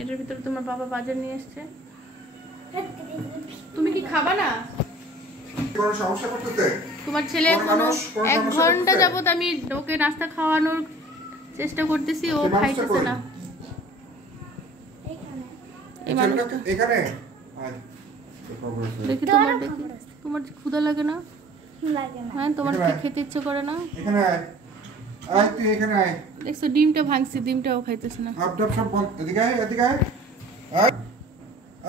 এটার ভিতরে তোমার বাবা বাজার নিয়ে এসছে। তুমি কি খাবা না? কোনো সমস্যা করতেছে? তোমার ছেলে এখনো 1 ঘন্টা যাবত আমি ওকে নাস্তা খাওয়ানোর চেষ্টা করতেছি, ও খাইতেছে না। এই মানুষটা এখানে দেখি তোমার ক্ষুধা লাগে না? লাগে না। হ্যাঁ, তোমার কি খেতে ইচ্ছে করে না? এখানে আয়, আয় তুই এখানে আয়। দেখছো ডিমটা ভাঙছি, ডিমটাও খাইতেছে না। আপডাপ সব বল, এদিকে আয়, এদিকে আয়। আয়,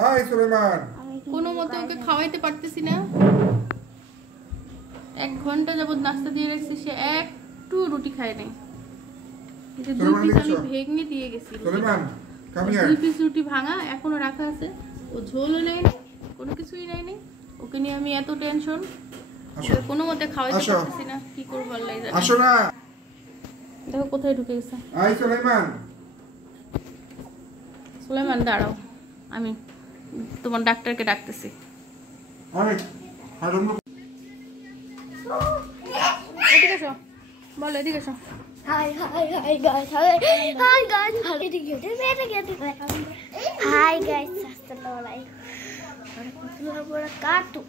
আয় সুলেমান। কোনো মতে ওকে খাওয়াইতে পারতেছি না। 1 ঘন্টা যাবত নাস্তা দিয়ে রাখছি, সে একটু রুটি খায় নাই। এই যে 2 পিস আমি ভেঙে দিয়ে গেছি। Sulaiman, come here. 2 পিস রুটি ভাঙা এখনো রাখা আছে। ও ঝোলও নেই, কোনো কিছুই নেই। ওকে নিয়ে আমি এত টেনশন, ওকে কোনো মতে খাওয়াইতে পারতেছি না। কি করব আল্লাহ জানে। আসো না। দেখো কোথায় ঢুকে গেছে। আয় সুলেমান। সুলেমান দাঁড়াও, আমি তোমার ডাক্তারকে ডাকতেছি। অনেক হারুন। এদিকে এসো, বলো এদিকে এসো। হাই গাইস, ভালো এদিকে হাই গাইস, আসসালামু আলাইকুম। কাটু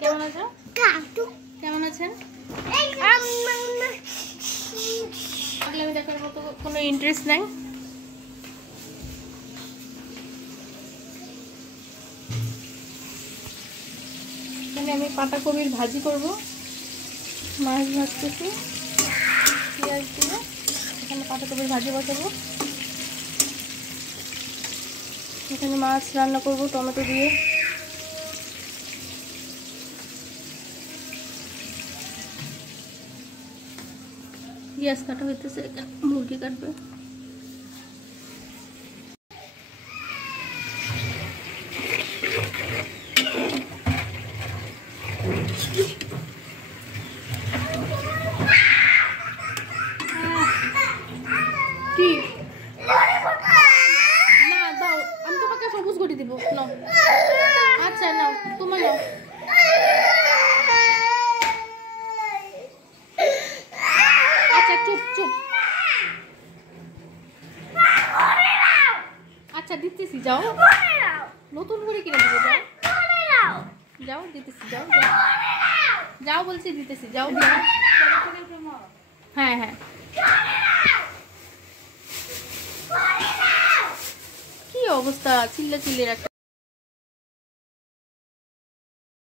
কেমন আছো? কাটু কেমন আছেন? আমি দেখার মতো কোনো ইন্টারেস্ট নাই। এখানে আমি পাতাকপির ভাজি করব, মাছ ভাজতেছি পেঁয়াজ দিয়ে। এখানে পাতাকপির ভাজি বসাবো, এখানে মাছ রান্না করব টমেটো দিয়ে। পেঁয়াজ কাটা হইতেছে, মুরগি কাটবে। কি না দাও, আমি তোমাকে সবুজ করে দিব। নাও, আচ্ছা নাও, তোমার নাও। আচ্ছা চুপ চুপ, আচ্ছা দিতেছি, যাও। নতুন করে কিনে দেবো, যাও যাও, দিতেছি, যাও যাও বলছি, দিতেছি, যাও। হ্যাঁ হ্যাঁ, কি অবস্থা, চিল্লা চিল্লির একটা।